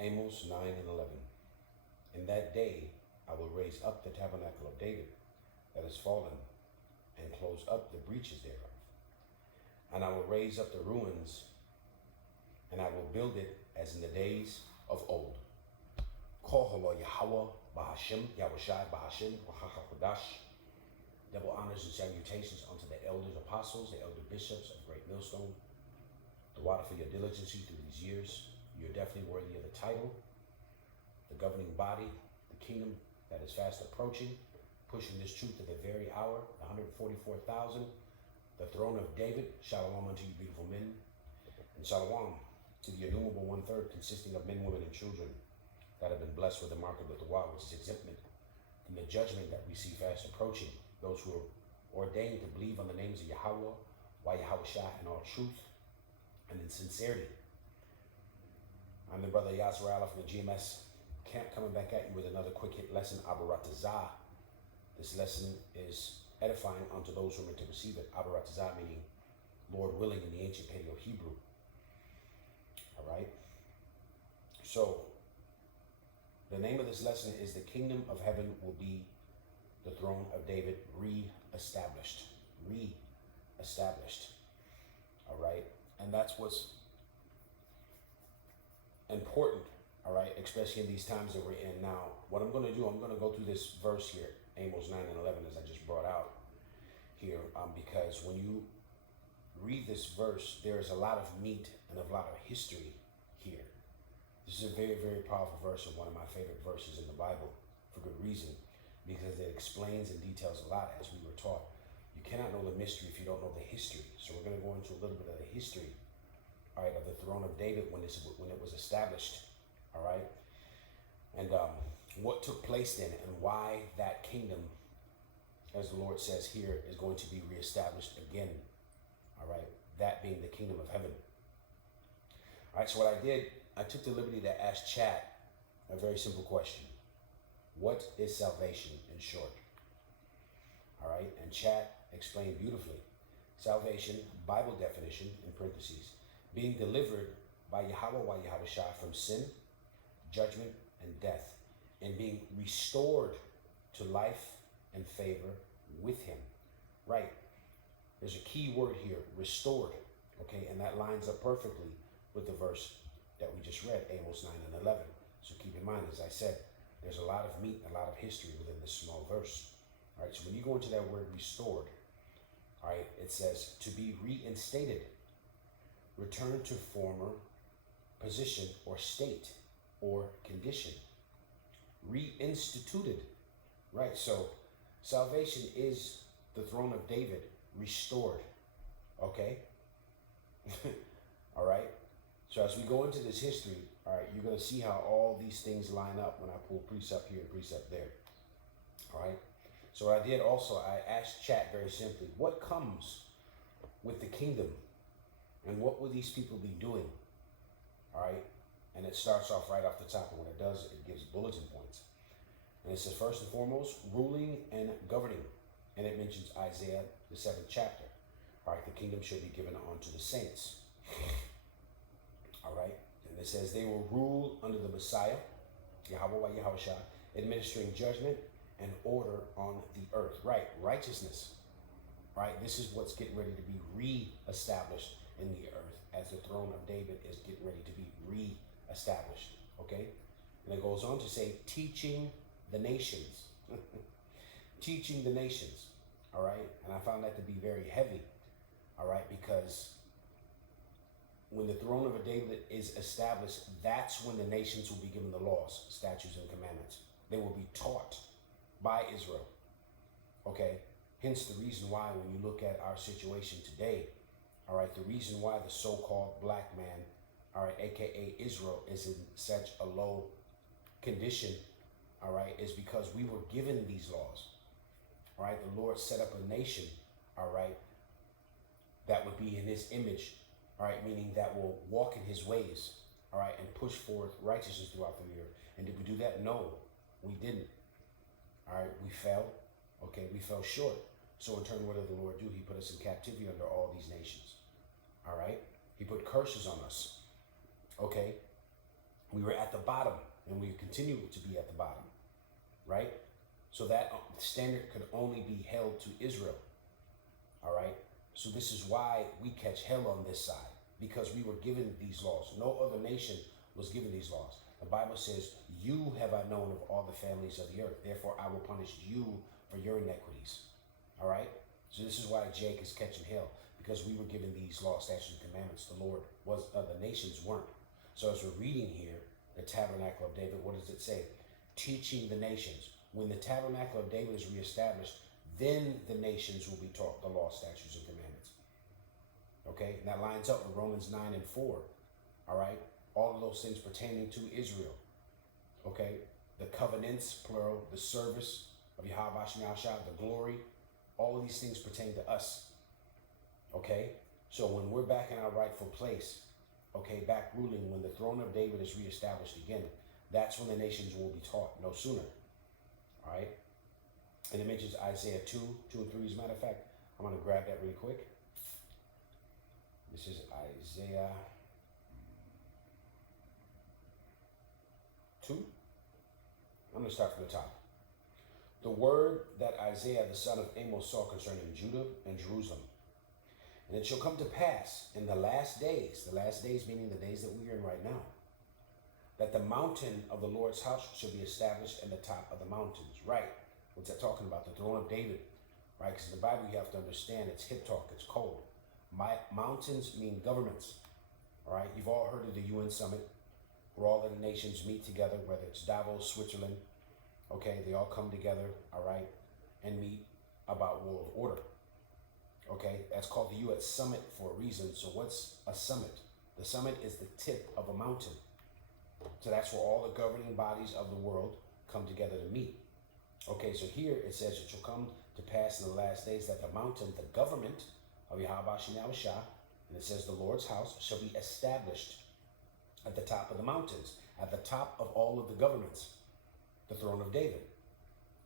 Amos 9 and 11. In that day I will raise up the tabernacle of David that is fallen, and close up the breaches thereof. And I will raise up the ruins, and I will build it as in the days of old. Koholo Yahweh Bahashim, Yahushai Bahashim, Wahachakodash. Double honors and salutations unto the elders, apostles, the elder bishops of Great Millstone. The water for your diligence through these years. You're definitely worthy of the title, the governing body, the kingdom that is fast approaching, pushing this truth to the very hour, the 144,000, the throne of David. Shalom unto you, beautiful men. And shalom to the innumerable one-third consisting of men, women, and children that have been blessed with the mark of the Dawah, which is exempted from the judgment that we see fast approaching. Those who are ordained to believe on the names of Yahweh, Yahushua, in all truth and in sincerity. I'm the brother Yasser Allah from the GMS camp, coming back at you with another quick hit lesson, Abaratazah. This lesson is edifying unto those who are meant to receive it. Abaratazah meaning Lord willing in the ancient Paleo-Hebrew. All right. So the name of this lesson is The Kingdom of Heaven Will Be the Throne of David Reestablished. Reestablished. All right. And that's what's important. All right. Especially in these times that we're in now. What I'm going to do, I'm going to go through this verse here, Amos 9 and 11, as I just brought out here, because when you read this verse, there is a lot of meat and a lot of history here. This is a very, very powerful verse and one of my favorite verses in the Bible for good reason, because it explains and details a lot, as we were taught. You cannot know the mystery if you don't know the history. So we're going to go into a little bit of the history, all right, of the throne of David when it was established, all right, and what took place then and why that kingdom, as the Lord says here, is going to be reestablished again, all right, that being the kingdom of heaven. All right, so what I did, I took the liberty to ask chat a very simple question. What is salvation in short? All right, and chat explained beautifully. Salvation, Bible definition, in parentheses, being delivered by Yahweh Yahushua from sin, judgment, and death, and being restored to life and favor with him. Right, there's a key word here, restored, okay, and that lines up perfectly with the verse that we just read, Amos 9 and 11. So keep in mind, as I said, there's a lot of meat and a lot of history within this small verse. All right, so when you go into that word restored, all right, it says to be reinstated, return to former position or state or condition, reinstituted, right? So salvation is the throne of David restored, okay? All right, so as we go into this history, all right, you're going to see how all these things line up when I pull precept here and precept there, all right? So what I did also, I asked chat very simply, what comes with the kingdom and what will these people be doing, all right? And it starts off right off the top, and when it does, it gives bulletin points. And it says, first and foremost, ruling and governing. And it mentions Isaiah, the 7th chapter. All right, the kingdom shall be given unto the saints. All right, and it says they will rule under the Messiah, Yahweh Yahushua, administering judgment and order on the earth. Right, righteousness. Right, this is what's getting ready to be re-established in the earth as the throne of David is getting ready to be re-established. Okay, and it goes on to say, teaching the nations. Teaching the nations. All right, and I found that to be very heavy. All right, because when the throne of David is established, that's when the nations will be given the laws, statutes, and commandments. They will be taught by Israel. Okay, hence the reason why when you look at our situation today, all right, the reason why the so-called black man, all right, aka Israel, is in such a low condition, all right, is because we were given these laws. All right, the Lord set up a nation, all right, that would be in his image, all right, meaning that will walk in his ways, all right, and push forth righteousness throughout the earth. And did we do that? No, we didn't. All right, we fell. Okay, we fell short. So in turn, what did the Lord do? He put us in captivity under all these nations. All right, he put curses on us. Okay, We were at the bottom, and we continue to be at the bottom, right? So that standard could only be held to Israel, all right? So this is why we catch hell on this side, because we were given these laws. No other nation was given these laws. The Bible says, you have I known of all the families of the earth. Therefore, I will punish you for your iniquities, all right? So this is why Jake is catching hell, because we were given these laws, statutes, and commandments. The Lord was, the nations weren't. So as we're reading here, the tabernacle of David, what does it say? Teaching the nations. When the tabernacle of David is reestablished, then the nations will be taught the law, statutes, and commandments. Okay, and that lines up with Romans 9 and 4. All right, all of those things pertaining to Israel. Okay, the covenants, plural, the service of Yahweh Shah, the glory, all of these things pertain to us. Okay, so when we're back in our rightful place, okay, back ruling, when the throne of David is reestablished again, that's when the nations will be taught, no sooner. All right, and it mentions Isaiah 2 and 3. As a matter of fact, I'm going to grab that really quick. This is Isaiah 2. I'm going to start from the top. The word that Isaiah the son of Amos saw concerning Judah and Jerusalem. And it shall come to pass in the last days meaning the days that we are in right now, that the mountain of the Lord's house shall be established in the top of the mountains. Right. What's that talking about? The throne of David. Right? Because in the Bible you have to understand it's hip talk, it's cold. Mountains mean governments. All right. You've all heard of the UN summit, where all the nations meet together, whether it's Davos, Switzerland. Okay, they all come together, all right, and meet about world order. Okay, that's called the UN Summit for a reason. So what's a summit? The summit is the tip of a mountain. So that's where all the governing bodies of the world come together to meet. Okay, so here it says it shall come to pass in the last days that the mountain, the government of Yahweh Shah, and it says the Lord's house shall be established at the top of the mountains, at the top of all of the governments, the throne of David.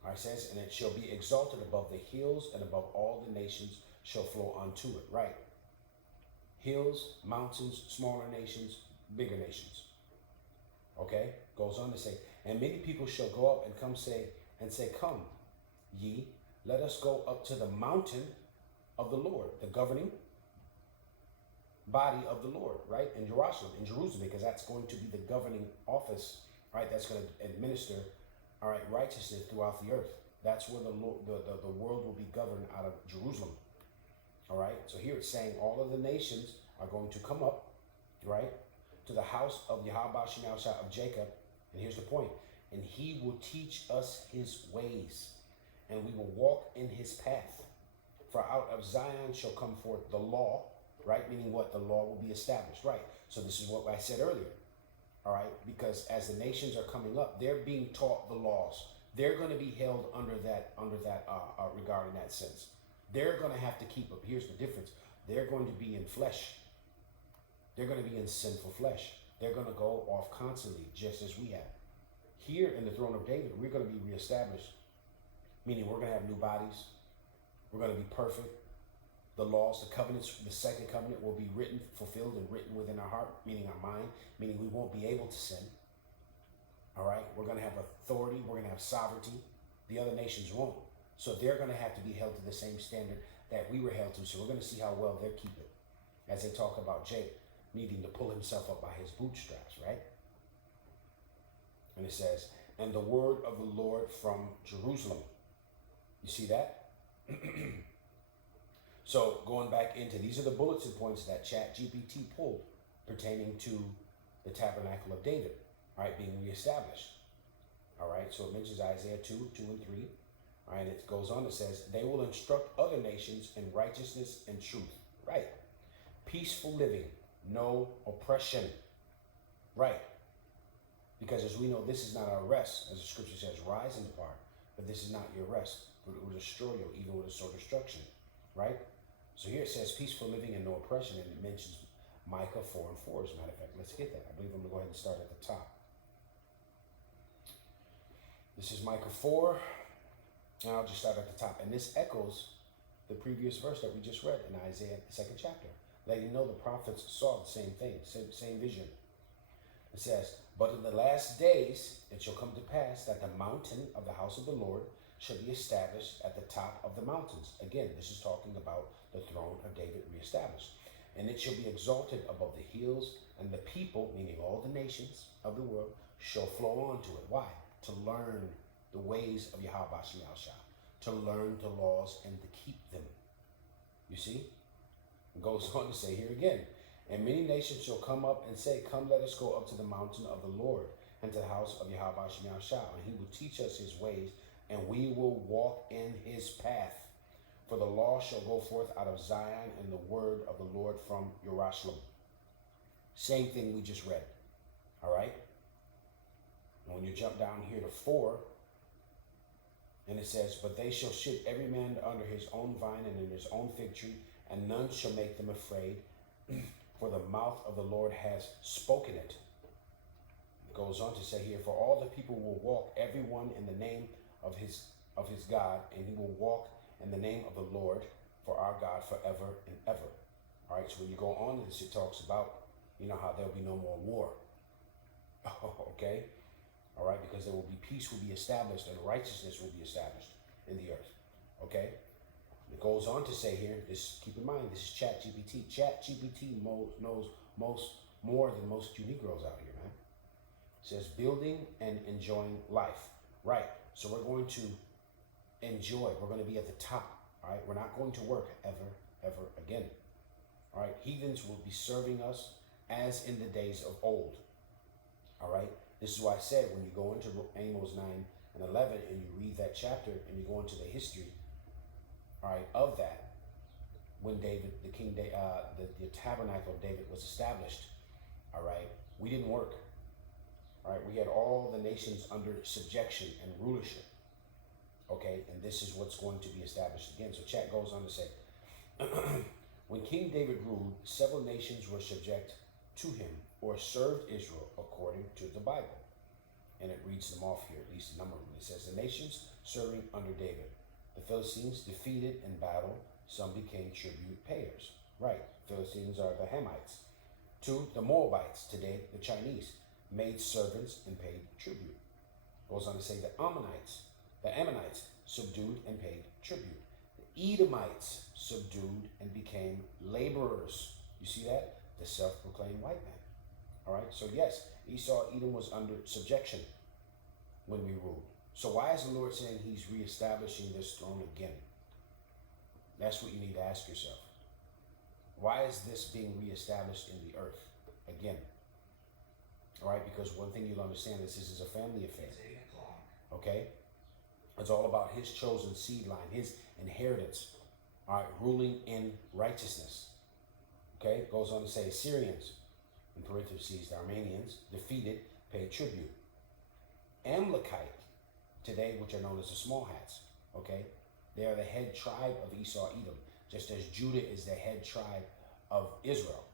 All right, it says, and it shall be exalted above the hills, and above all the nations shall flow unto it. Right. Hills, mountains, smaller nations, bigger nations. Okay, goes on to say, and many people shall go up and say, come ye, let us go up to the mountain of the Lord, the governing body of the Lord, right, in Jerusalem, because that's going to be the governing office, right, that's going to administer, all right, righteousness throughout the earth. That's where the world will be governed out of Jerusalem. All right, so here it's saying all of the nations are going to come up, right, to the house of Yahweh Shah of Jacob. And here's the point. And he will teach us his ways, and we will walk in his path. For out of Zion shall come forth the law, right? Meaning what? The law will be established, right? So this is what I said earlier, all right? Because as the nations are coming up, they're being taught the laws. They're going to be held under that regard in that sense. They're going to have to keep up. Here's the difference. They're going to be in flesh. They're going to be in sinful flesh. They're going to go off constantly, just as we have. Here in the throne of David, we're going to be reestablished, meaning we're going to have new bodies. We're going to be perfect. The laws, the covenants, the second covenant will be written, fulfilled, and written within our heart, meaning our mind, meaning we won't be able to sin. All right? We're going to have authority. We're going to have sovereignty. The other nations won't. So they're going to have to be held to the same standard that we were held to. So we're going to see how well they keep it. As they talk about Jake needing to pull himself up by his bootstraps, right? And it says, and the word of the Lord from Jerusalem. You see that? So going back into, these are the bulletin points that ChatGPT pulled pertaining to the tabernacle of David, all right, being reestablished. All right, so it mentions Isaiah 2 and 3. All right, it goes on, it says, they will instruct other nations in righteousness and truth. Right. Peaceful living, no oppression. Right. Because as we know, this is not our rest. As the scripture says, rise and depart. But this is not your rest. But it will destroy you, even with a sword destruction. Right? So here it says peaceful living and no oppression. And it mentions Micah 4 and 4. As a matter of fact, let's get that. I believe I'm going to go ahead and start at the top. This is Micah 4. And I'll just start at the top. And this echoes the previous verse that we just read in Isaiah, the 2nd chapter. Letting you know the prophets saw the same thing, same vision. It says, but in the last days it shall come to pass that the mountain of the house of the Lord shall be established at the top of the mountains. Again, this is talking about the throne of David reestablished. And it shall be exalted above the hills, and the people, meaning all the nations of the world, shall flow onto it. Why? To learn the ways of Yahweh Shah, to learn the laws and to keep them. You see? It goes on to say here again, and many nations shall come up and say, come, let us go up to the mountain of the Lord, and to the house of Yahweh Shah, and he will teach us his ways, and we will walk in his path. For the law shall go forth out of Zion, and the word of the Lord from Jerusalem. Same thing we just read. All right? And when you jump down here to 4, and it says, but they shall sit every man under his own vine and in his own fig tree, and none shall make them afraid, for the mouth of the Lord has spoken it. It goes on to say here, for all the people will walk, everyone in the name of his God, and he will walk in the name of the Lord for our God forever and ever. All right, so when you go on to this, it talks about, how there'll be no more war. Okay? All right, because there will be peace will be established and righteousness will be established in the earth. Okay? It goes on to say here, just keep in mind, this is ChatGPT. ChatGPT knows more than most you Negroes out here, man. It says building and enjoying life. Right, so we're going to enjoy. We're going to be at the top. All right, we're not going to work ever again. All right, heathens will be serving us as in the days of old. All right, this is why I said when you go into Amos 9 and 11 and you read that chapter and you go into the history, all right, of that, when David, the tabernacle of David was established, all right, we didn't work. All right, we had all the nations under subjection and rulership. Okay, and this is what's going to be established again. So chat goes on to say, when King David ruled, several nations were subject to him or served Israel according to the Bible. And it reads them off here, at least a number of them. It says, the nations serving under David. The Philistines defeated in battle, some became tribute payers. Right, Philistines are the Hamites. 2, the Moabites, today the Chinese, made servants and paid tribute. Goes on to say the Ammonites subdued and paid tribute. The Edomites subdued and became laborers. You see that? The self-proclaimed white man. All right, so yes, Esau, Edom was under subjection when we ruled. So why is the Lord saying he's reestablishing this throne again? That's what you need to ask yourself. Why is this being reestablished in the earth again? All right, because one thing you'll understand is this is a family affair. Okay? It's all about his chosen seed line, his inheritance, all right, ruling in righteousness. Okay? It goes on to say Assyrians, in parentheses, the Armenians, defeated, paid tribute. Amalekite, today, which are known as the small hats, okay? They are the head tribe of Esau, Edom, just as Judah is the head tribe of Israel.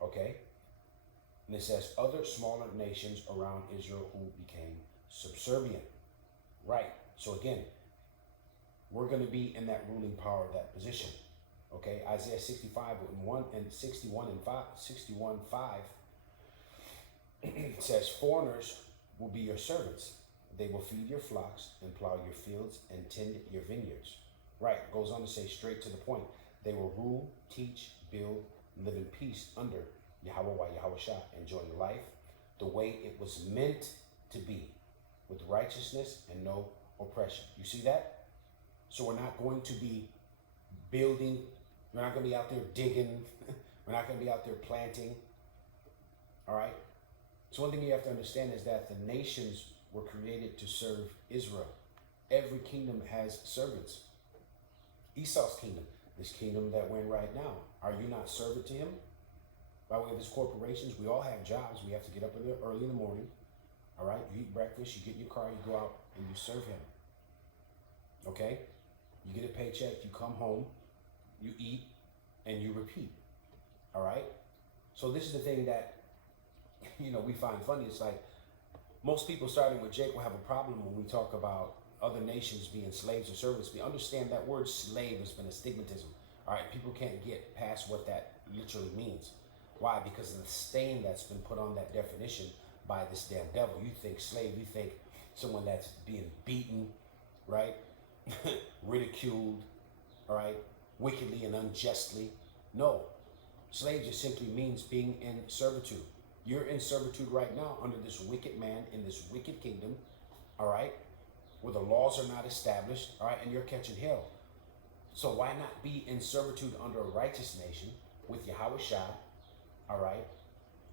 Okay? And it says other smaller nations around Israel who became subservient. Right. So again, we're going to be in that ruling power, that position. Okay? Isaiah 65 and 1 and 61 and 5, 61:5 it says foreigners will be your servants. They will feed your flocks and plow your fields and tend your vineyards. Right. It goes on to say straight to the point. They will rule, teach, build, live in peace under Yahweh Shah, enjoying life the way it was meant to be, with righteousness and no oppression. You see that? So we're not going to be building, we're not going to be out there digging, we're not going to be out there planting. All right? So one thing you have to understand is that the nations were created to serve Israel. Every kingdom has servants. Esau's kingdom, this kingdom that we're in right now, are you not servant to him? By way of his corporations, we all have jobs. We have to get up early in the morning. All right, you eat breakfast, you get in your car, you go out and you serve him. Okay? You get a paycheck, you come home, you eat, and you repeat. All right? So this is the thing that, we find funny. It's like most people starting with Jake will have a problem when we talk about other nations being slaves or servants. We understand that word slave has been a stigmatism. All right, people can't get past what that literally means. Why? Because of the stain that's been put on that definition by this damn devil. You think slave, you think someone that's being beaten, right? Ridiculed, all right? Wickedly and unjustly. No. Slave just simply means being in servitude. You're in servitude right now under this wicked man in this wicked kingdom, all right? Where the laws are not established, all right? And you're catching hell. So why not be in servitude under a righteous nation with Yahweh Shai, all right?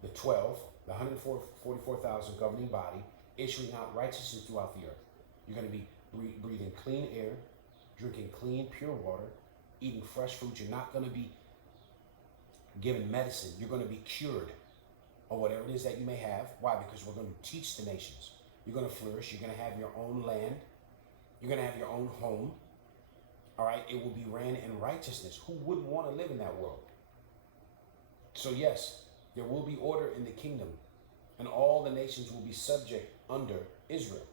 The 12, the 144,000 governing body, issuing out righteousness throughout the earth. You're going to be breathing clean air, drinking clean, pure water, eating fresh food. You're not going to be given medicine. You're going to be cured or whatever it is that you may have. Why? Because we're going to teach the nations. You're going to flourish. You're going to have your own land. You're going to have your own home. All right? It will be ran in righteousness. Who wouldn't want to live in that world? So yes, there will be order in the kingdom, and all the nations will be subject under Israel.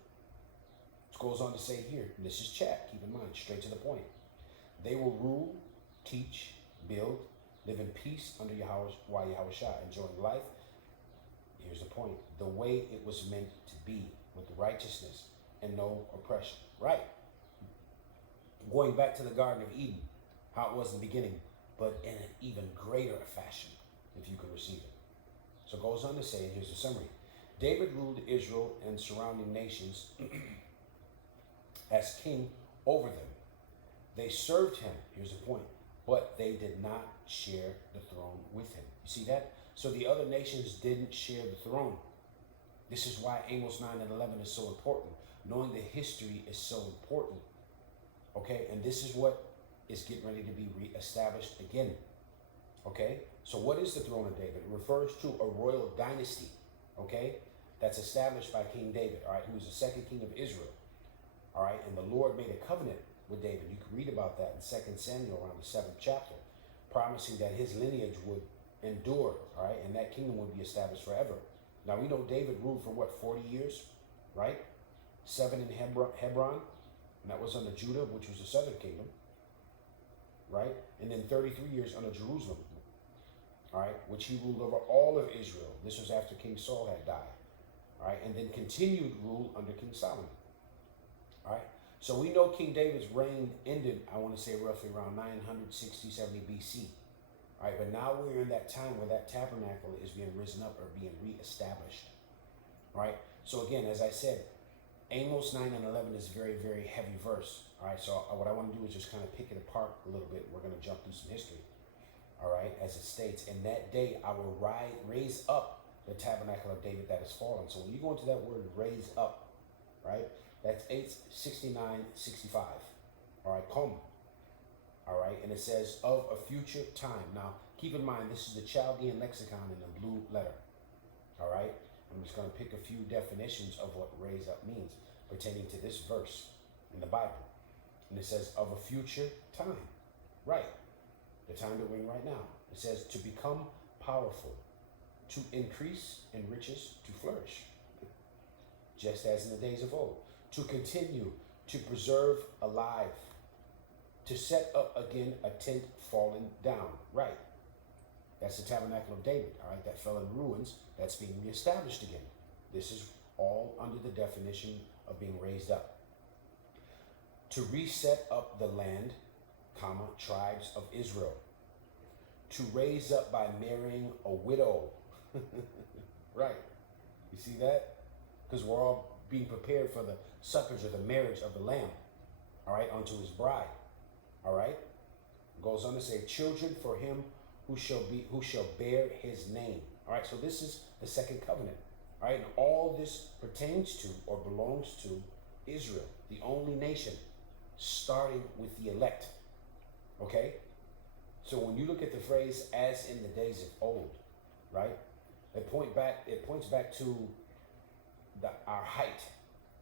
It goes on to say here, and this is chat, keep in mind, straight to the point. They will rule, teach, build, live in peace under Yahweh Shai, enjoying life. Here's the point, the way it was meant to be, with righteousness and no oppression. Right. Going back to the Garden of Eden, how it was in the beginning, but in an even greater fashion, if you can receive it. So it goes on to say, and here's the summary. David ruled Israel and surrounding nations as king over them. They served him, here's the point, but they did not share the throne with him. You see that? So the other nations didn't share the throne. This is why Amos 9 and 11 is so important. Knowing the history is so important. Okay, and this is what is getting ready to be reestablished again. Okay, so what is the throne of David? It refers to a royal dynasty, okay, that's established by King David, all right, who is the second king of Israel, all right, and the Lord made a covenant with David. You can read about that in 2 Samuel around the 7th chapter, promising that his lineage would endure, all right, and that kingdom would be established forever. Now, we know David ruled for what, 40 years, right? 7 in Hebron, and that was under Judah, which was the southern kingdom, right? And then 33 years under Jerusalem, all right, which he ruled over all of Israel. This was after King Saul had died, all right, and then continued rule under King Solomon, all right. So we know King David's reign ended, I want to say roughly around 960, 70 BC, all right, but now we're in that time where that tabernacle is being risen up or being reestablished, all right. So again, as I said, Amos 9 and 11 is a very, very heavy verse, all right. So what I want to do is just kind of pick it apart a little bit. We're going to jump through some history. All right, as it states, in that day I will raise up the tabernacle of David that is fallen. So when you go into that word raise up, right, that's 869:65. All right, come. All right, and it says of a future time. Now, keep in mind, this is the Chaldean lexicon in the blue letter. All right, I'm just going to pick a few definitions of what raise up means pertaining to this verse in the Bible. And it says of a future time, right? The time that we're in right now. It says to become powerful, to increase in riches, to flourish, just as in the days of old, to continue, to preserve alive, to set up again a tent fallen down. Right. That's the tabernacle of David, all right, that fell in ruins, that's being reestablished again. This is all under the definition of being raised up. To reset up the land, comma, tribes of Israel, to raise up by marrying a widow. Right. You see that? Because we're all being prepared for the suckers or the marriage of the Lamb, all right, unto his bride. All right. It goes on to say, children for him who shall bear his name. All right. So this is the second covenant. All right. And all this pertains to or belongs to Israel, the only nation, starting with the elect. Okay? So when you look at the phrase as in the days of old, right? It points back to our height,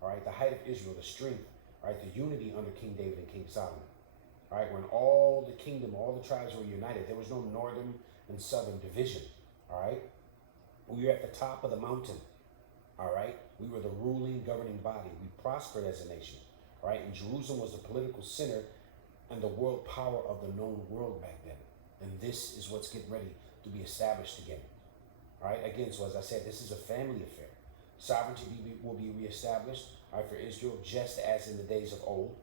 all right? The height of Israel, the strength, all right? The unity under King David and King Solomon. All right, when all the kingdom, all the tribes were united, there was no northern and southern division. All right? We were at the top of the mountain. All right? We were the ruling, governing body. We prospered as a nation. All right? And Jerusalem was the political center and the world power of the known world back then. And this is what's getting ready to be established again. All right, again, so as I said, this is a family affair. Sovereignty will be reestablished, all right, for Israel, just as in the days of old.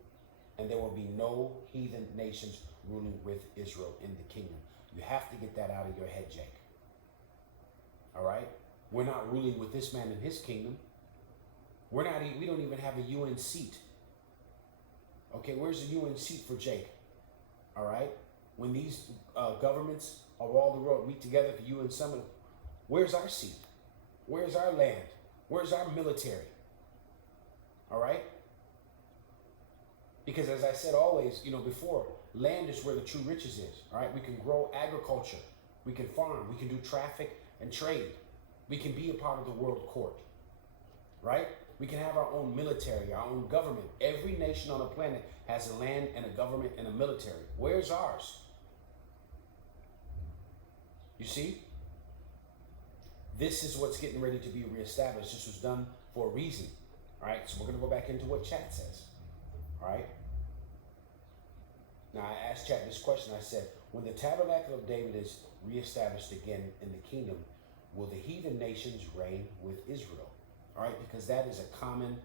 And there will be no heathen nations ruling with Israel in the kingdom. You have to get that out of your head, Jake. All right? We're not ruling with this man in his kingdom. We don't even have a UN seat. Okay, where's the UN seat for Jake? All right? When these governments of all the world meet together at the UN summit, where's our seat? Where's our land? Where's our military? All right? Because as I said always, before, land is where the true riches is. All right? We can grow agriculture. We can farm. We can do traffic and trade. We can be a part of the world court. Right? We can have our own military, our own government. Every nation on the planet has a land and a government and a military. Where's ours? You see? This is what's getting ready to be reestablished. This was done for a reason. All right? So we're going to go back into what chat says. All right? Now, I asked chat this question. I said, when the tabernacle of David is reestablished again in the kingdom, will the heathen nations reign with Israel? All right? Because that is a common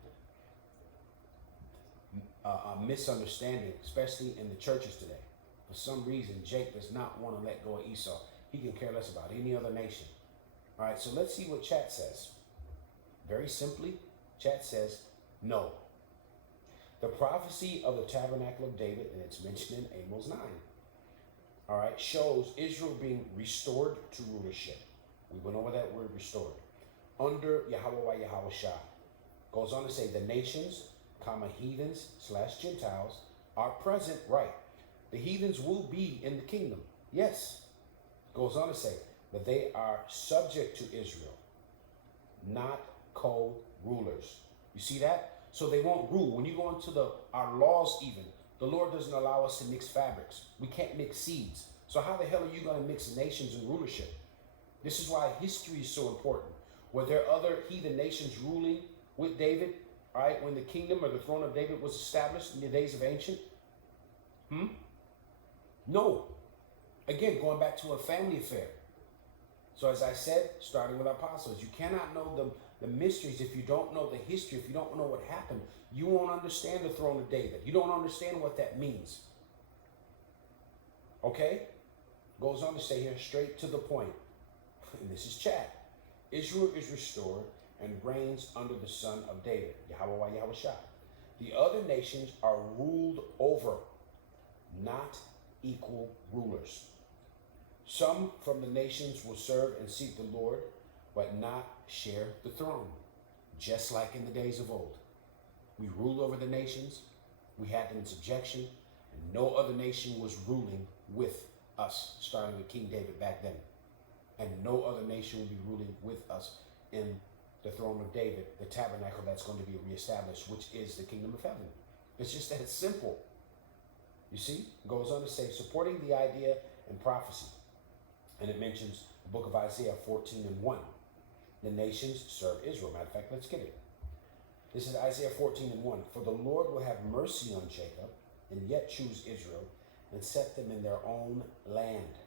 misunderstanding, especially in the churches today. For some reason, Jake does not want to let go of Esau. He can care less about any other nation. All right, so let's see what chat says. Very simply, chat says no. The prophecy of the tabernacle of David, and it's mentioned in Amos 9, all right, shows Israel being restored to rulership. We went over that word restored. Under Yahweh Yahweh Shah. Goes on to say the nations, heathens / Gentiles are present, right. The heathens will be in the kingdom. Yes. Goes on to say that they are subject to Israel, not co-rulers. You see that? So they won't rule. When you go into our laws even, the Lord doesn't allow us to mix fabrics. We can't mix seeds. So how the hell are you going to mix nations and rulership? This is why history is so important. Were there other heathen nations ruling with David, all right, when the kingdom or the throne of David was established in the days of ancient? No. Again, going back to a family affair. So as I said, starting with apostles, you cannot know the mysteries if you don't know the history, if you don't know what happened. You won't understand the throne of David. You don't understand what that means. Okay? Goes on to say here, straight to the point. And this is chat. Israel is restored and reigns under the son of David, Yahweh Yahweh Shah. The other nations are ruled over, not equal rulers. Some from the nations will serve and seek the Lord, but not share the throne, just like in the days of old. We ruled over the nations, we had them in subjection, and no other nation was ruling with us, starting with King David back then. And no other nation will be ruling with us in the throne of David, the tabernacle that's going to be reestablished, which is the kingdom of heaven. It's just that simple. You see? It goes on to say, supporting the idea and prophecy. And it mentions the book of Isaiah 14:1. The nations serve Israel. Matter of fact, let's get it. This is Isaiah 14:1. For the Lord will have mercy on Jacob and yet choose Israel and set them in their own land.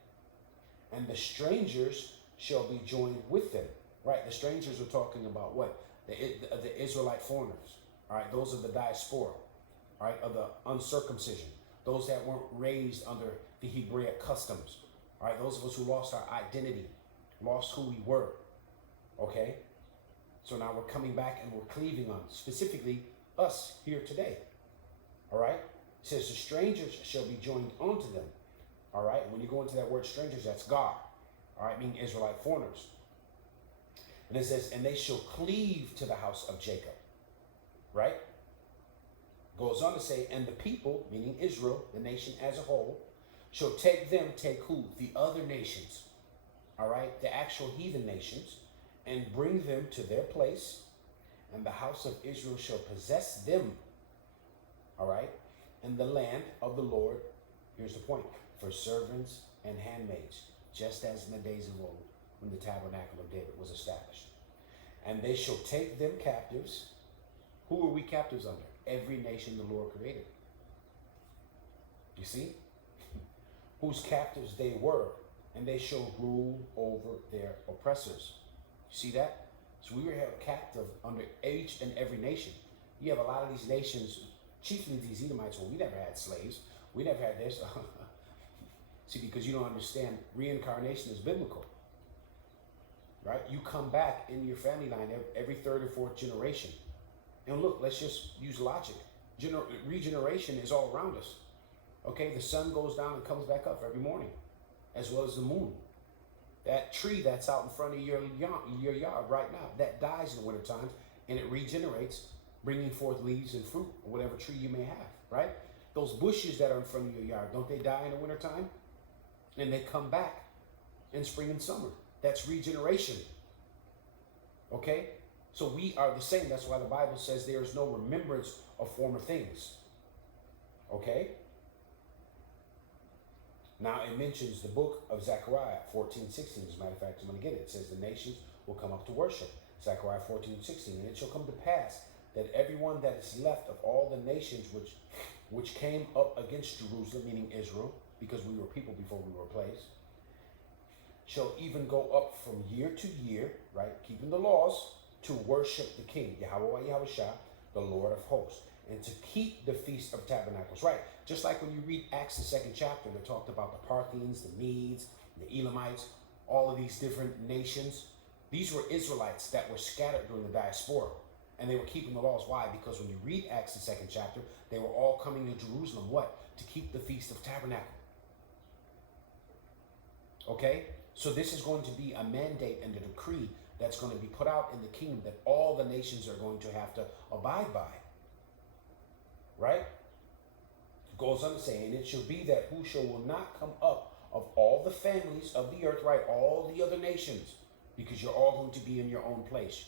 And the strangers shall be joined with them. Right, the strangers are talking about what? The Israelite foreigners. All right, those of the diaspora. All right, of the uncircumcision. Those that weren't raised under the Hebraic customs. All right, those of us who lost our identity, lost who we were. Okay? So now we're coming back and we're cleaving on, specifically us here today. All right? It says the strangers shall be joined unto them. All right? When you go into that word strangers, that's God. All right? Meaning Israelite foreigners. And it says, and they shall cleave to the house of Jacob. Right? Goes on to say, and the people, meaning Israel, the nation as a whole, shall take who? The other nations. All right? The actual heathen nations. And bring them to their place. And the house of Israel shall possess them. All right? And the land of the Lord, here's the point, for servants and handmaids, just as in the days of old, when the tabernacle of David was established. And they shall take them captives. Who are we captives under? Every nation the Lord created. You see? Whose captives they were, and they shall rule over their oppressors. You see that? So we were held captive under each and every nation. You have a lot of these nations, chiefly these Edomites, well, we never had slaves. We never had this. See, because you don't understand, reincarnation is biblical. Right? You come back in your family line every third or fourth generation. And look, let's just use logic. Regeneration is all around us. Okay, the sun goes down and comes back up every morning, as well as the moon. That tree that's out in front of your yard right now, that dies in the wintertime, and it regenerates, bringing forth leaves and fruit, or whatever tree you may have, right? Those bushes that are in front of your yard, don't they die in the wintertime? And they come back in spring and summer. That's regeneration. Okay? So we are the same. That's why the Bible says there is no remembrance of former things. Okay? Now it mentions the book of Zechariah 14:16. As a matter of fact, I'm going to get it. It says the nations will come up to worship. Zechariah 14:16. And it shall come to pass that everyone that is left of all the nations which came up against Jerusalem, meaning Israel, because we were people before we were placed, shall even go up from year to year, right, keeping the laws, to worship the King, Yahweh Yahushua, the Lord of hosts, and to keep the Feast of Tabernacles, right? Just like when you read Acts, the 2nd chapter, they talked about the Parthians, the Medes, the Elamites, all of these different nations. These were Israelites that were scattered during the diaspora, and they were keeping the laws. Why? Because when you read Acts, the 2nd chapter, they were all coming to Jerusalem, what? To keep the Feast of Tabernacle. Okay? So this is going to be a mandate and a decree that's going to be put out in the kingdom that all the nations are going to have to abide by. Right? It goes on to say, and it shall be that whoso will not come up of all the families of the earth, right, all the other nations, because you're all going to be in your own place,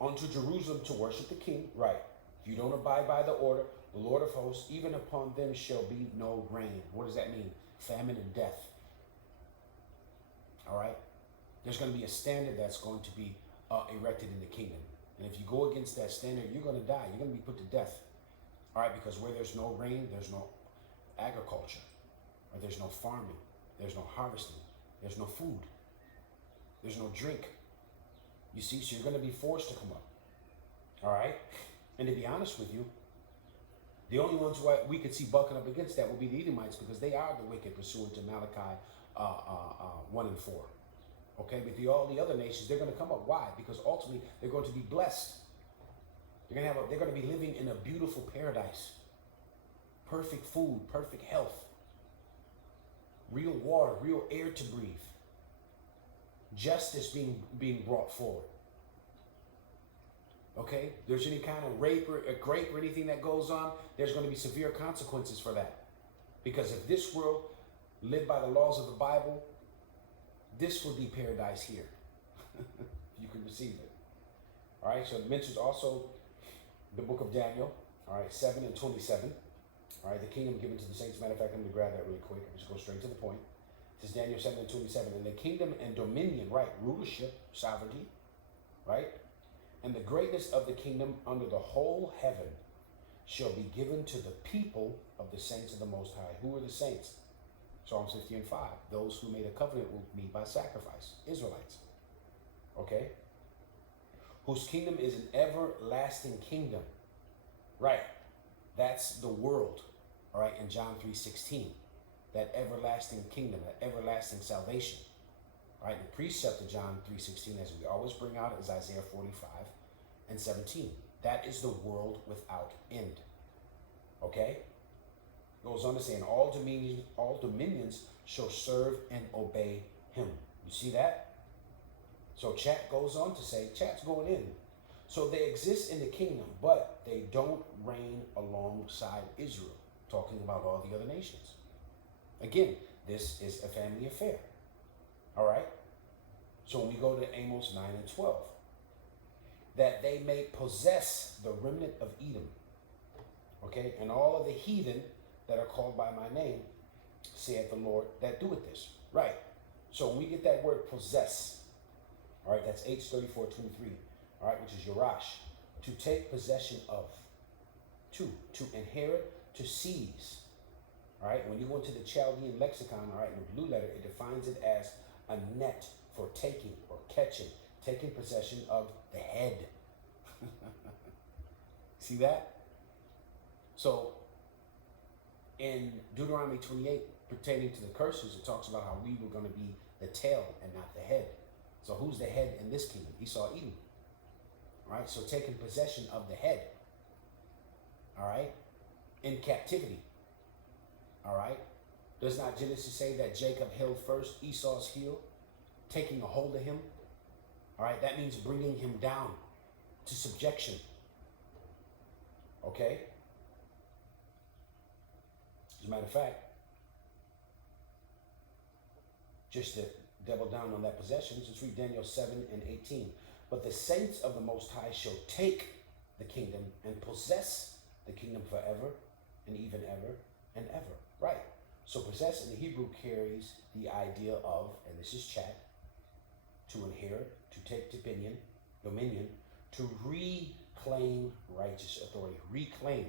unto Jerusalem to worship the King, right? If you don't abide by the order, the Lord of hosts, even upon them shall be no rain. What does that mean? Famine and death. All right? There's going to be a standard that's going to be erected in the kingdom. And if you go against that standard, you're going to die. You're going to be put to death. All right? Because where there's no rain, there's no agriculture. Or there's no farming. There's no harvesting. There's no food. There's no drink. You see? So you're going to be forced to come up. All right? And to be honest with you, the only ones who we could see bucking up against that will be the Edomites, because they are the wicked pursuant to Malachi 1 and 4. Okay, but all the other nations, they're going to come up. Why? Because ultimately they're going to be blessed. They're going to be living in a beautiful paradise. Perfect food, perfect health, real water, real air to breathe. Justice being brought forward. Okay, there's any kind of rape or anything that goes on, there's going to be severe consequences for that. Because if this world lived by the laws of the Bible, this would be paradise here. You can receive it. All right, so it mentions also the book of Daniel, all right, 7 and 27. All right, the kingdom given to the saints. Matter of fact, I'm going to grab that really quick. I'm just go straight to the point. It says Daniel 7 and 27. And the kingdom and dominion, right, rulership, sovereignty, right, and the greatness of the kingdom under the whole heaven shall be given to the people of the saints of the Most High. Who are the saints? Psalms 50 and 5. Those who made a covenant with me by sacrifice. Israelites. Okay? Whose kingdom is an everlasting kingdom. Right. That's the world. All right, in John 3:16. That everlasting kingdom, that everlasting salvation. All right, the precept of John 3:16, as we always bring out, is Isaiah 45 and 17. That is the world without end. Okay? Goes on to say, and all dominions shall serve and obey him. You see that? So chat goes on to say, chat's going in. So they exist in the kingdom, but they don't reign alongside Israel. Talking about all the other nations. Again, this is a family affair. All right? So when we go to Amos 9 and 12, that they may possess the remnant of Edom. Okay? And all of the heathen that are called by my name, saith the Lord, that doeth this. Right. So when we get that word possess, all right, that's H34:23, all right, which is Yorash, to take possession of, to inherit, to seize, All right, when you go into the Chaldean lexicon, all right, in the blue letter, it defines it as a net for taking or catching, taking possession of the head. See that? So in Deuteronomy 28, pertaining to the curses, it talks about how we were going to be the tail and not the head. So who's the head in this kingdom? Esau, Edom. All right, so taking possession of the head. All right, in captivity. All right, does not Genesis say that Jacob held first Esau's heel, taking a hold of him? All right, that means bringing him down to subjection. Okay? As a matter of fact, just to double down on that possession, let's read Daniel 7:18. But the saints of the Most High shall take the kingdom and possess the kingdom forever and even ever and ever. Right. So possess in the Hebrew carries the idea of, and this is chat, to inherit, to take dominion, to reclaim righteous authority. Reclaim,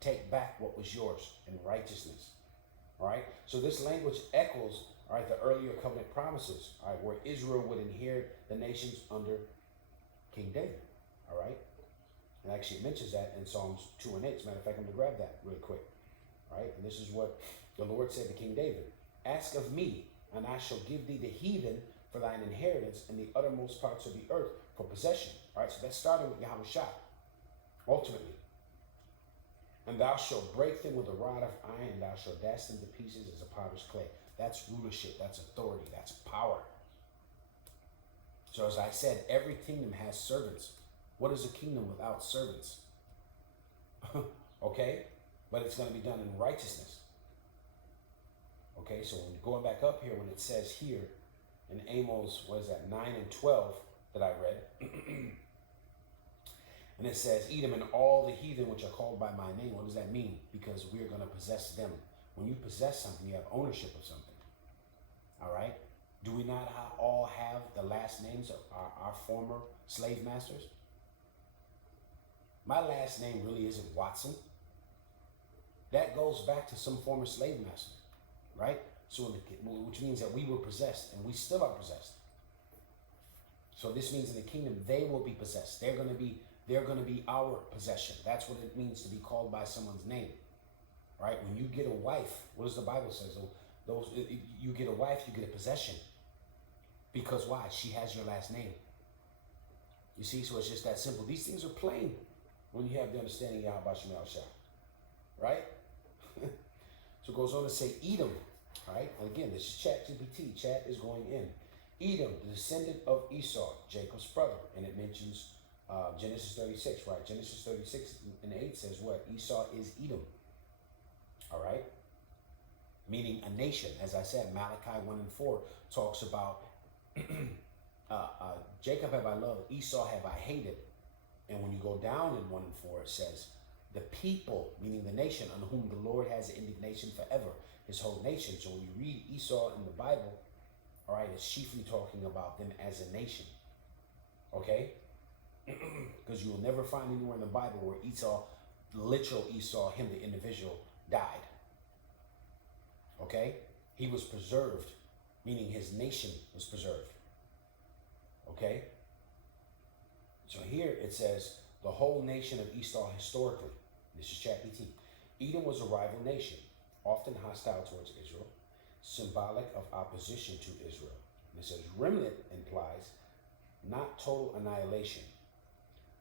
take back what was yours in righteousness. All right. So this language echoes, all right, the earlier covenant promises, all right, where Israel would inherit the nations under King David. All right. And actually it mentions that in Psalms 2 and 8. As a matter of fact, I'm going to grab that really quick. Right? And this is what the Lord said to King David. Ask of me, and I shall give thee the heathen for thine inheritance and the uttermost parts of the earth for possession. All right, so that's starting with Yahweh Shah, ultimately. And thou shalt break them with a rod of iron, and thou shalt dash them to pieces as a potter's clay. That's rulership, that's authority, that's power. So as I said, every kingdom has servants. What is a kingdom without servants? Okay? But it's going to be done in righteousness. Okay, so when going back up here, when it says here in Amos, what is that, 9 and 12 that I read, and it says, Edom and all the heathen which are called by my name. What does that mean? Because we're going to possess them. When you possess something, you have ownership of something. All right? Do we not all have the last names of our former slave masters? My last name really isn't Watson. That goes back to some former slave master, right? So, which means that we were possessed, and we still are possessed. So this means in the kingdom they will be possessed. They're going to be our possession. That's what it means to be called by someone's name, right? When you get a wife, what does the Bible say? You get a wife, you get a possession. Because why? She has your last name. You see, so it's just that simple. These things are plain when you have the understanding of Yahweh Shemel Shah, right? So it goes on to say Edom, right? And again, this is Chat GPT. Chat is going in. Edom, the descendant of Esau, Jacob's brother. And it mentions Genesis 36, right? Genesis 36 and 8 says what? Esau is Edom. All right? Meaning a nation. As I said, Malachi 1 and 4 talks about Jacob have I loved, Esau have I hated. And when you go down in 1 and 4, it says, the people, meaning the nation, on whom the Lord has indignation forever, his whole nation. So when you read Esau in the Bible, all right, it's chiefly talking about them as a nation. Okay? Because you will never find anywhere in the Bible where Esau, literal Esau, him, the individual, died. Okay? He was preserved, meaning his nation was preserved. Okay? So here it says, the whole nation of Esau historically. This is ChatGPT. Edom was a rival nation, often hostile towards Israel, symbolic of opposition to Israel. And it says remnant implies not total annihilation.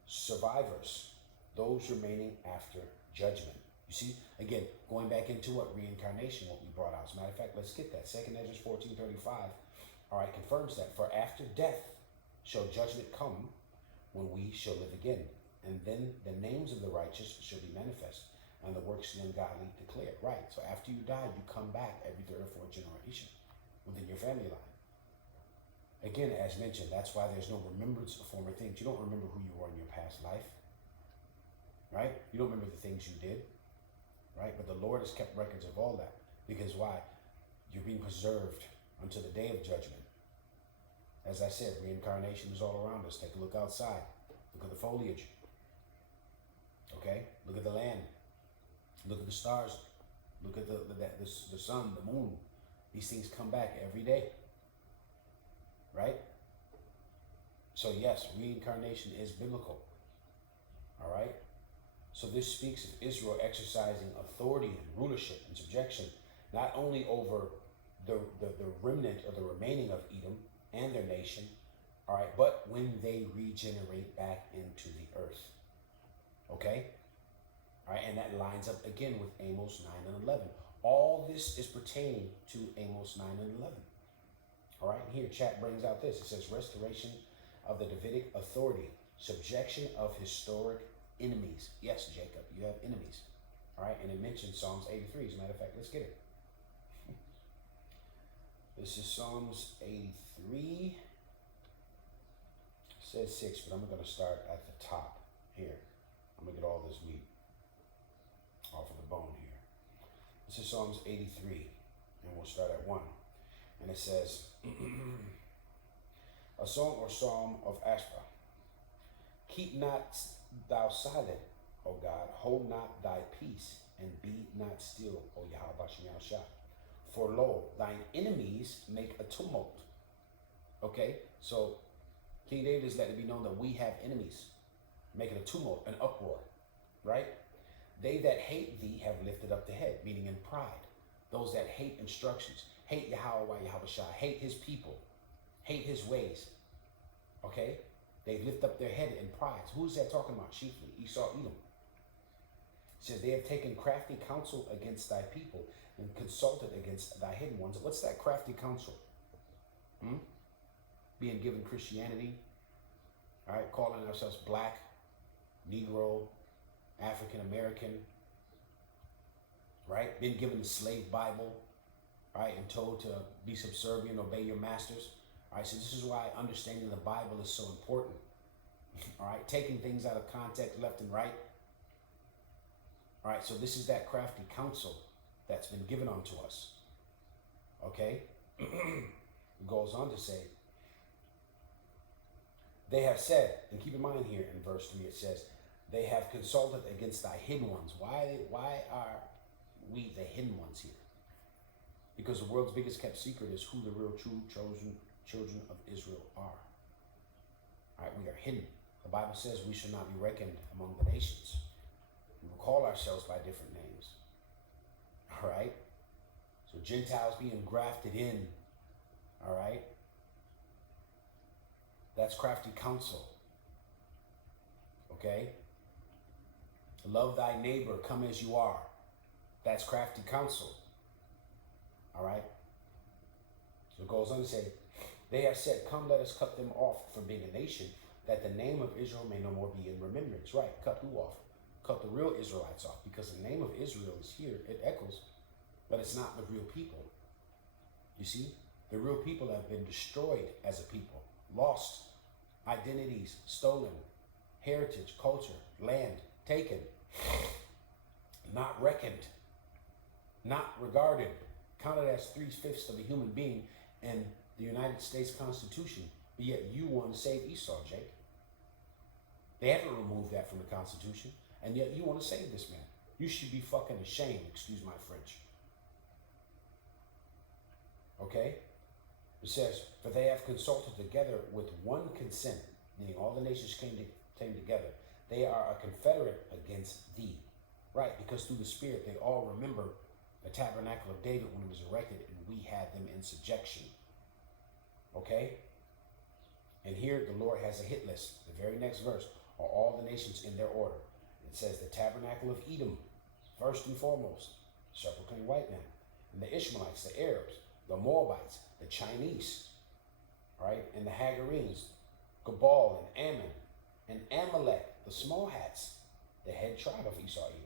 Survivors, those remaining after judgment. You see, again, going back into what reincarnation, what we brought out. As a matter of fact, let's get that. 2nd Ezra 14:35, all right, confirms that. For after death shall judgment come, when we shall live again. And then the names of the righteous shall be manifest, and the works of the ungodly declared. Right, so after you die, you come back every 3rd or 4th generation within your family line. Again, as mentioned, that's why there's no remembrance of former things. You don't remember who you were in your past life, right? You don't remember the things you did, right? But the Lord has kept records of all that. Because why? You're being preserved until the day of judgment. As I said, reincarnation is all around us. Take a look outside. Look at the foliage. Okay? Look at the land. Look at the stars. Look at the sun, the moon. These things come back every day, right? So yes, reincarnation is biblical. All right. So this speaks of Israel exercising authority and rulership and subjection, not only over the remnant or the remaining of Edom and their nation, all right, but when they regenerate back into the earth. Okay? All right, and that lines up again with Amos 9 and 11. All this is pertaining to Amos 9 and 11. All right, and here chat brings out this. It says restoration of the Davidic authority, subjection of historic enemies. Yes, Jacob, you have enemies. All right, and it mentions Psalms 83. As a matter of fact, let's get it. This is Psalms 83. It says 6, but I'm going to start at the top here. I'm going to get all this meat off of the bone here. This is Psalms 83, and we'll start at 1. And it says, a song or psalm of Ashraf. Keep not thou silent, O God, hold not thy peace, and be not still, O Yahweh Shem Shah. For lo, thine enemies make a tumult. Okay, so King David is letting it be known that we have enemies, making a tumult, an uproar, right? They that hate thee have lifted up the head, meaning in pride. Those that hate instructions, hate Yahweh Shah, hate his people, hate his ways. Okay? They lift up their head in pride. Who's that talking about? Chiefly Esau, Edom. It says they have taken crafty counsel against thy people and consulted against thy hidden ones. What's that crafty counsel? Being given Christianity, all right, calling ourselves black, Negro, African American, right? Been given the slave Bible, right, and told to be subservient, obey your masters. All right, so this is why understanding the Bible is so important. All right, taking things out of context, left and right. All right, so this is that crafty counsel that's been given unto us. Okay? It goes on to say, they have said, and keep in mind here in verse 3, it says, they have consulted against thy hidden ones. Why are we the hidden ones here? Because the world's biggest kept secret is who the real true chosen children of Israel are. All right, we are hidden. The Bible says we should not be reckoned among the nations. We will call ourselves by different names. All right? So Gentiles being grafted in. All right? That's crafty counsel. Okay? Love thy neighbor, come as you are. That's crafty counsel. All right? So it goes on to say, they have said, come, let us cut them off from being a nation, that the name of Israel may no more be in remembrance. Right, cut who off? Cut the real Israelites off, because the name of Israel is here, it echoes, but it's not the real people. You see, the real people have been destroyed as a people, lost, identities stolen, heritage, culture, land taken, not reckoned, not regarded, counted as 3/5 of a human being in the United States Constitution, but yet you want to save Esau, Jake. They haven't removed that from the Constitution, and yet you want to save this man. You should be fucking ashamed, excuse my French. Okay? It says, for they have consulted together with one consent, meaning all the nations came together. They are a confederate against thee. Right, because through the Spirit, they all remember the tabernacle of David when it was erected, and we had them in subjection. Okay? And here the Lord has a hit list. The very next verse are all the nations in their order. It says the tabernacle of Edom, first and foremost, sepulchral white man, and the Ishmaelites, the Arabs, the Moabites, the Chinese, right, and the Hagarenes, Gabal and Ammon, and Amalek, the small hats, the head tribe of Esau Edom,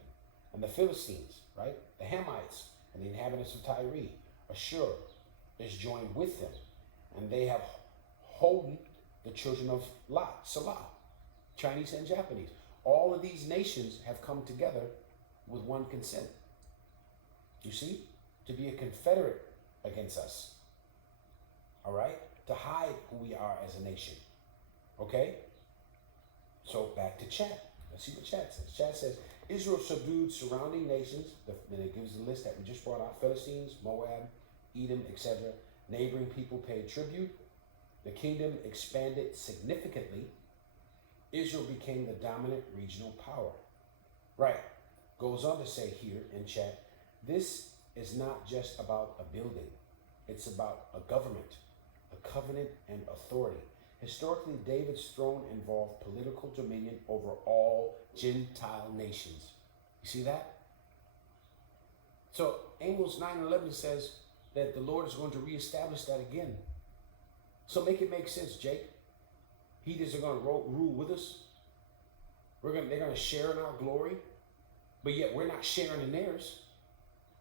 and the Philistines, right, the Hamites, and the inhabitants of Tyre. Ashur is joined with them, and they have holden the children of Lot, Salah, Chinese and Japanese. All of these nations have come together with one consent. You see? To be a confederate against us. All right? To hide who we are as a nation. Okay? So back to chat. Let's see what chat says. Chat says, Israel subdued surrounding nations, and it gives the list that we just brought out: Philistines, Moab, Edom, etc. Neighboring people paid tribute. The kingdom expanded significantly. Israel became the dominant regional power. Right. Goes on to say here in chat, this is not just about a building. It's about a government, a covenant, and authority. Historically, David's throne involved political dominion over all Gentile nations. You see that? So Amos 9:11 says that the Lord is going to reestablish that again. So make it make sense, Jake. Heathens are going to rule with us. They're going to share in our glory, but yet we're not sharing in theirs.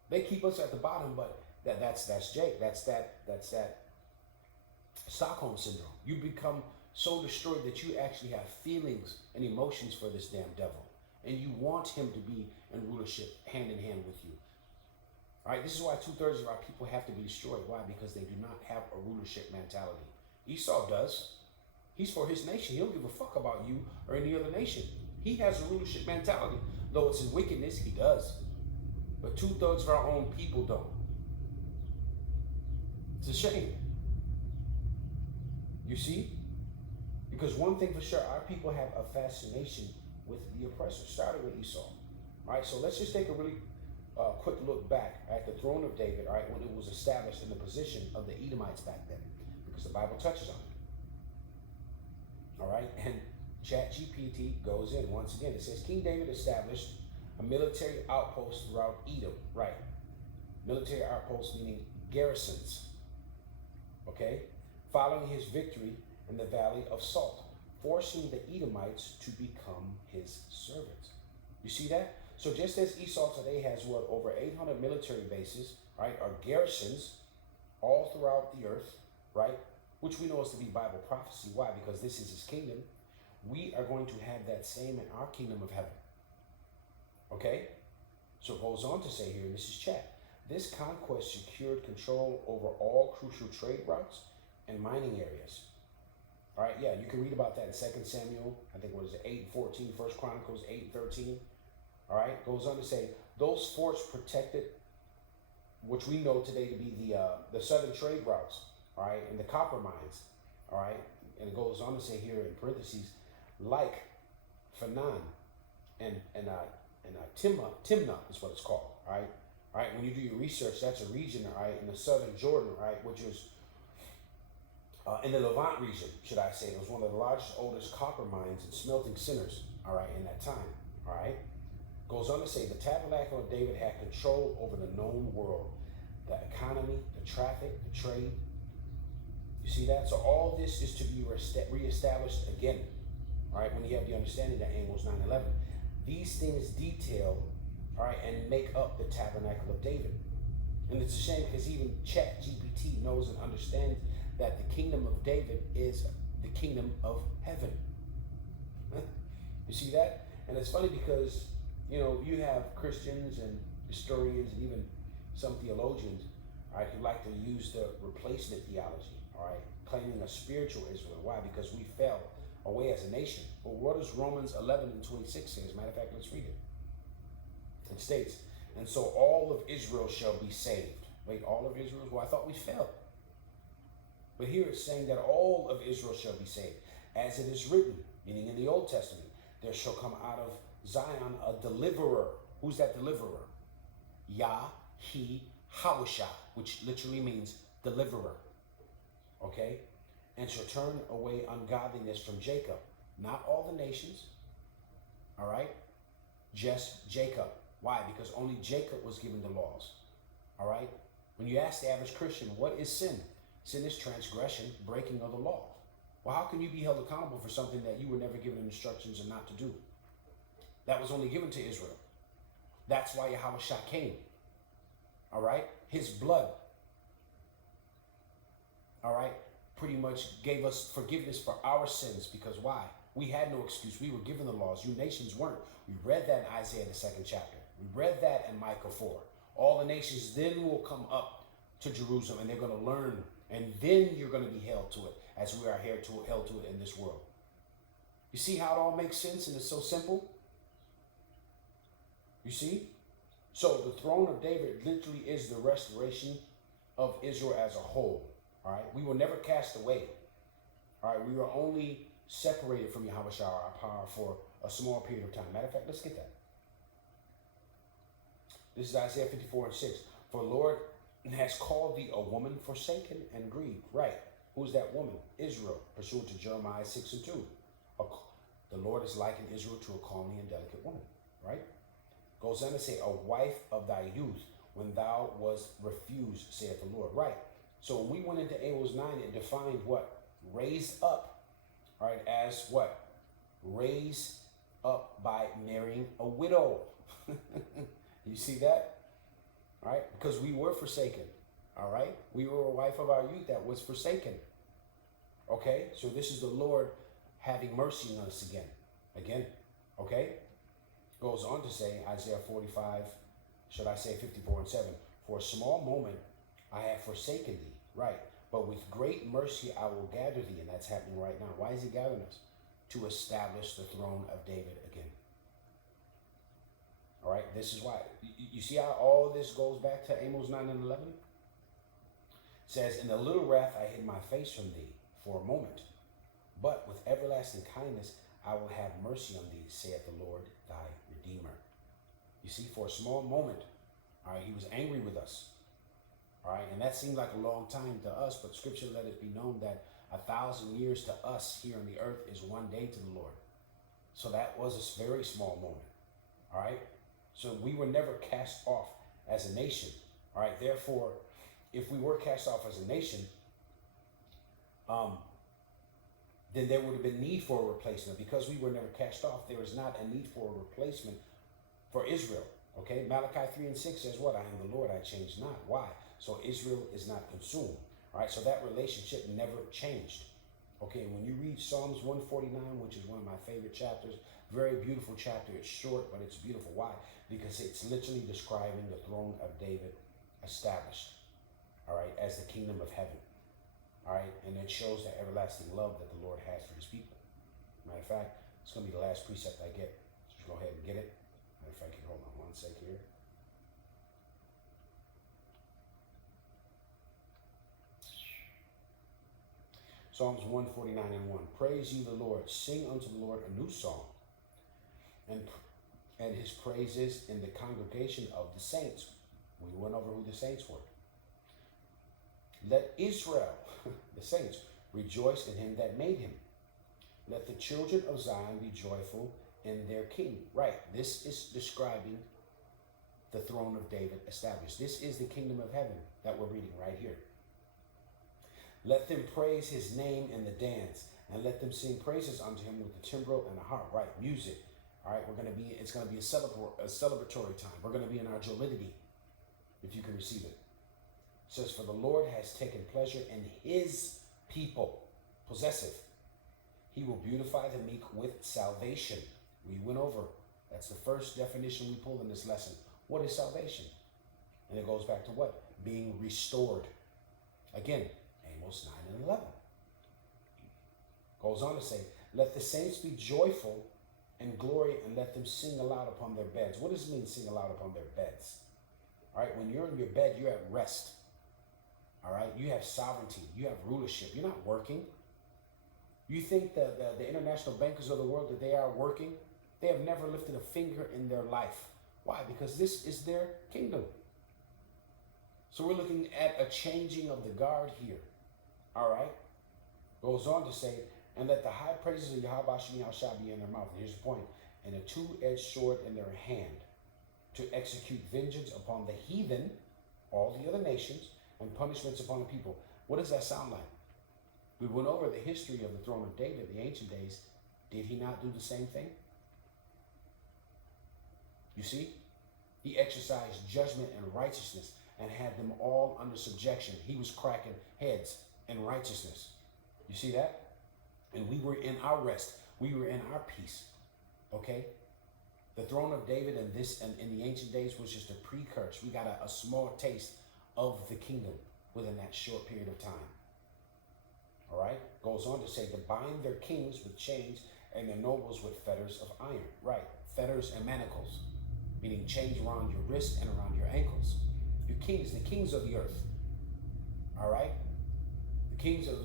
They keep us at the bottom, but that's Jake. That's that Stockholm syndrome. You become so destroyed that you actually have feelings and emotions for this damn devil, and you want him to be in rulership hand in hand with you. All right, this is why 2/3 of our people have to be destroyed. Why? Because they do not have a rulership mentality. Esau does. He's for his nation. He don't give a fuck about you or any other nation. He has a rulership mentality. Though it's in wickedness, he does. But 2/3 of our own people don't. It's a shame. You see? Because one thing for sure, our people have a fascination with the oppressor. Started with Esau. All right, so let's just take a really quick look back at the throne of David, all right, when it was established in the position of the Edomites back then, because the Bible touches on it. All right, and ChatGPT goes in once again. It says King David established a military outpost throughout Edom. Right, military outpost meaning garrisons. Okay, following his victory in the Valley of Salt, forcing the Edomites to become his servants. You see that? So just as Esau today has over 800 military bases, right, or garrisons all throughout the earth, right, which we know is to be Bible prophecy. Why? Because this is his kingdom. We are going to have that same in our kingdom of heaven. Okay? So it goes on to say here, and this is chat, this conquest secured control over all crucial trade routes and mining areas. All right, yeah, you can read about that in 2 Samuel, I think what is it, 8:14, 1 Chronicles 8:13. All right, goes on to say, those forts protected, which we know today to be the southern trade routes, all right, and the copper mines, all right, and it goes on to say here in parentheses, like Fanan and Timnah is what it's called, all right. All right, when you do your research, that's a region, all right, in the southern Jordan, right, which is in the Levant region, should I say. It was one of the largest, oldest copper mines and smelting centers, all right, in that time, all right. Goes on to say the tabernacle of David had control over the known world, the economy, the traffic, the trade. You see that? So all this is to be reestablished again, all right, when you have the understanding that Amos 9:11. These things detail, all right, and make up the tabernacle of David. And it's a shame because even ChatGPT knows and understands that the kingdom of David is the kingdom of heaven. You see that? And it's funny because, you know, you have Christians and historians and even some theologians, all right, who like to use the replacement theology, all right, claiming a spiritual Israel. Why? Because we fell away as a nation. But what does Romans 11:26 say? As a matter of fact, let's read it. It states, and so all of Israel shall be saved. Wait, all of Israel? Well, I thought we fell. But here it's saying that all of Israel shall be saved. As it is written, meaning in the Old Testament, there shall come out of Zion a deliverer. Who's that deliverer? Yahweh, which literally means deliverer. Okay? And shall turn away ungodliness from Jacob. Not all the nations. All right? Just Jacob. Why? Because only Jacob was given the laws. All right? When you ask the average Christian, what is sin? Sin is transgression, breaking of the law. Well, how can you be held accountable for something that you were never given instructions and not to do? That was only given to Israel. That's why Yahweh came. All right? His blood, all right, pretty much gave us forgiveness for our sins. Because why? We had no excuse. We were given the laws. You nations weren't. We read that in Isaiah, the 2nd chapter. We read that in Micah 4. All the nations then will come up to Jerusalem and they're going to learn. And then you're going to be held to it as we are held to it in this world. You see how it all makes sense and it's so simple? You see? So the throne of David literally is the restoration of Israel as a whole. All right? We were never cast away. All right? We were only separated from Yahweh Shah, our power, for a small period of time. Matter of fact, let's get that. This is Isaiah 54:6. For the Lord has called thee a woman forsaken and grieved. Right. Who's that woman? Israel, pursuant to Jeremiah 6:2. The Lord is likened Israel to a comely and delicate woman. Right? Goes on to say, a wife of thy youth, when thou was refused, saith the Lord. Right. So when we went into Amos 9, it defined what? Raised up. All right, as what? Raised up by marrying a widow. You see that? All right, because we were forsaken. All right, we were a wife of our youth that was forsaken. Okay, so this is the Lord having mercy on us again. Okay, goes on to say, Isaiah 45, should I say 54:7, for a small moment I have forsaken thee. Right, but with great mercy I will gather thee. And that's happening right now. Why is he gathering us? To establish the throne of David again. All right, this is why. You see how all this goes back to Amos 9:11? It says, in a little wrath I hid my face from thee for a moment, but with everlasting kindness I will have mercy on thee, saith the Lord thy Redeemer. You see, for a small moment, all right, he was angry with us. All right, and that seemed like a long time to us, but Scripture let it be known that 1,000 years to us here on the earth is one day to the Lord. So that was a very small moment. All right, so we were never cast off as a nation. All right, therefore, if we were cast off as a nation, then there would have been need for a replacement. Because we were never cast off, there is not a need for a replacement for Israel. Okay, Malachi 3:6 says what? I am the Lord, I change not. Why? So Israel is not consumed. All right, so that relationship never changed. Okay, when you read Psalms 149, which is one of my favorite chapters, very beautiful chapter. It's short, but it's beautiful. Why? Because it's literally describing the throne of David established, all right, as the kingdom of heaven. All right, and it shows that everlasting love that the Lord has for his people. Matter of fact, it's going to be the last precept I get. Just go ahead and get it. Matter of fact, hold on one sec here. Psalms 149:1. Praise ye the Lord. Sing unto the Lord a new song, and his praises in the congregation of the saints. We went over who the saints were. Let Israel, the saints, rejoice in him that made him. Let the children of Zion be joyful in their king. Right, this is describing the throne of David established. This is the kingdom of heaven that we're reading right here. Let them praise his name in the dance, and let them sing praises unto him with the timbrel and the harp. Right, music. All right, it's going to be a celebratory time. We're going to be in our jollity, if you can receive it. It says, for the Lord has taken pleasure in his people, possessive. He will beautify the meek with salvation. We went over. That's the first definition we pulled in this lesson. What is salvation? And it goes back to what? Being restored. Again, Amos 9:11. Goes on to say, let the saints be joyful and glory, and let them sing aloud upon their beds. What does it mean, sing aloud upon their beds? All right, when you're in your bed, you're at rest. All right, you have sovereignty, you have rulership, you're not working. You think that the international bankers of the world, that they are working? They have never lifted a finger in their life. Why? Because this is their kingdom. So we're looking at a changing of the guard here. All right, goes on to say, and let the high praises of Yahweh shall be in their mouth. And here's the point. And a two-edged sword in their hand, to execute vengeance upon the heathen, all the other nations, and punishments upon the people. What does that sound like? We went over the history of the throne of David, the ancient days. Did he not do the same thing? You see? He exercised judgment and righteousness and had them all under subjection. He was cracking heads in righteousness. You see that? And we were in our rest. We were in our peace. Okay? The throne of David and in the ancient days was just a precursor. We got a small taste of the kingdom within that short period of time. All right? Goes on to say, to bind their kings with chains and their nobles with fetters of iron. Right? Fetters and manacles. meaning chains around your wrists and around your ankles. Your kings, the kings of the earth. All right? The kings of,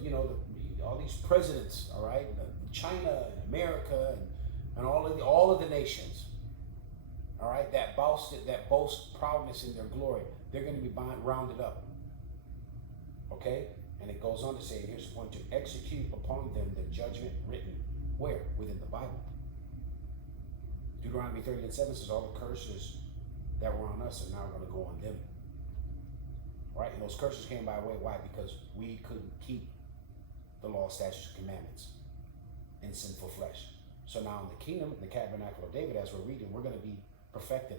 all these presidents, all right? China and America and all of the nations, all right, that boast proudness in their glory, they're going to be rounded up. Okay? And it goes on to say, here's the point, to execute upon them the judgment written. Where? Within the Bible. Deuteronomy 30:7 says all the curses that were on us are now going to go on them. Right? And those curses came by way. Why? Because we couldn't keep the law, statutes, and commandments in sinful flesh. So now in the kingdom, in the tabernacle of David, as we're reading, we're going to be perfected.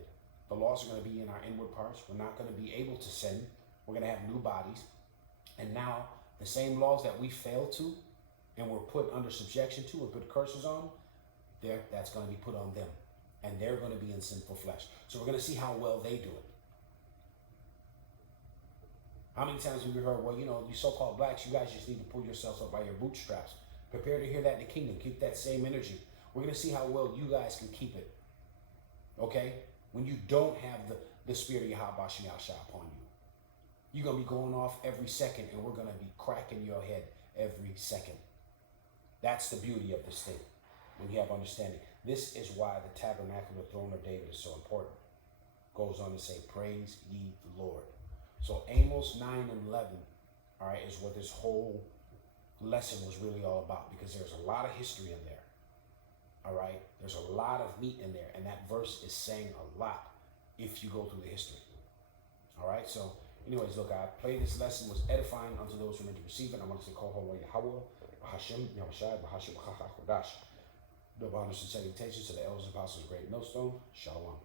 The laws are going to be in our inward parts. We're not going to be able to sin. We're going to have new bodies. And now the same laws that we failed to and were put under subjection to and put curses on, that's going to be put on them. And they're going to be in sinful flesh. So we're going to see how well they do it. How many times have we heard, well, you so-called blacks, you guys just need to pull yourselves up by your bootstraps. Prepare to hear that in the kingdom. Keep that same energy. We're going to see how well you guys can keep it. Okay? When you don't have the spirit of Yahweh Shah upon you. You're going to be going off every second, and we're going to be cracking your head every second. That's the beauty of this thing, when you have understanding. This is why the tabernacle, the throne of David, is so important. Goes on to say, praise ye the Lord. So Amos 9 and 11, all right, is what this whole lesson was really all about, because there's a lot of history in there. All right, there's a lot of meat in there, and that verse is saying a lot if you go through the history. All right, so anyways, look, I pray this lesson was edifying unto those who meant to receive it. I want to say, Kol Yahweh, Hashem, Yahushai, Bahashim, Chachach, Kodash. Double honors and salutations to the elders and apostles of Great Millstone. Shalom.